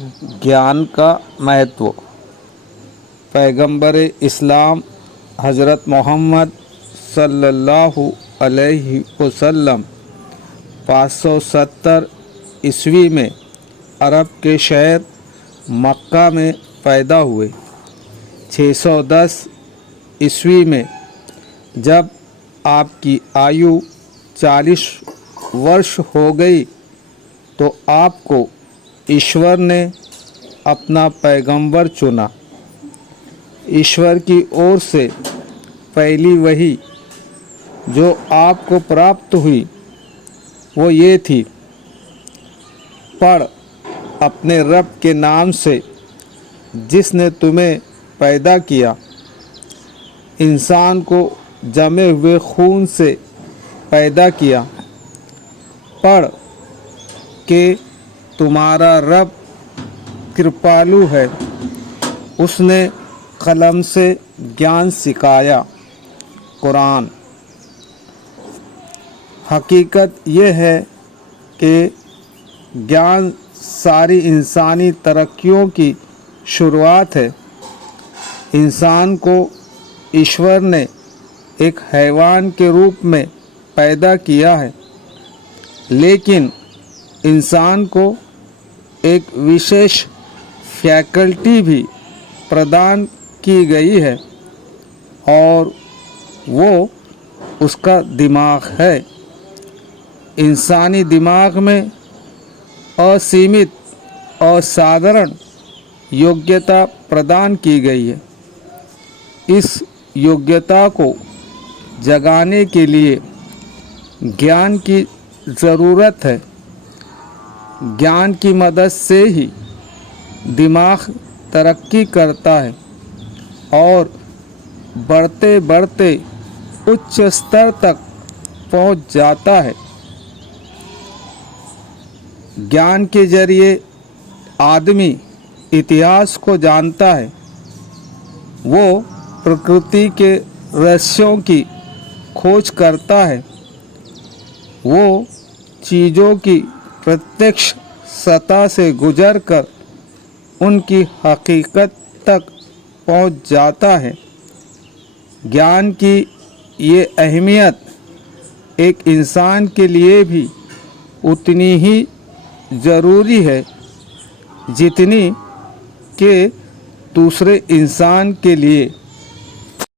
ज्ञान का महत्व। पैगंबर इस्लाम हज़रत मोहम्मद सल्लल्लाहु अलैहि वसल्लम 570 ईस्वी में अरब के शहर मक्का में पैदा हुए। 610 ईस्वी में जब आपकी आयु 40 वर्ष हो गई तो आपको ईश्वर ने अपना पैगंबर चुना। ईश्वर की ओर से पहली वही जो आपको प्राप्त हुई वो ये थी, पढ़ अपने रब के नाम से जिसने तुम्हें पैदा किया। इंसान को जमे हुए खून से पैदा किया। पढ़ कि तुम्हारा रब कृपालु है, उसने कलम से ज्ञान सिखाया। कुरान। हकीकत यह है कि ज्ञान सारी इंसानी तरक्कियों की शुरुआत है। इंसान को ईश्वर ने एक हैवान के रूप में पैदा किया है, लेकिन इंसान को एक विशेष फैकल्टी भी प्रदान की गई है और वो उसका दिमाग है। इंसानी दिमाग में असीमित और साधारण योग्यता प्रदान की गई है। इस योग्यता को जगाने के लिए ज्ञान की ज़रूरत है। ज्ञान की मदद से ही दिमाग तरक्की करता है और बढ़ते बढ़ते उच्च स्तर तक पहुंच जाता है। ज्ञान के जरिए आदमी इतिहास को जानता है। वो प्रकृति के रहस्यों की खोज करता है। वो चीज़ों की प्रत्यक्ष सतह से गुजरकर उनकी हकीकत तक पहुंच जाता है। ज्ञान की ये अहमियत एक इंसान के लिए भी उतनी ही ज़रूरी है जितनी कि दूसरे इंसान के लिए।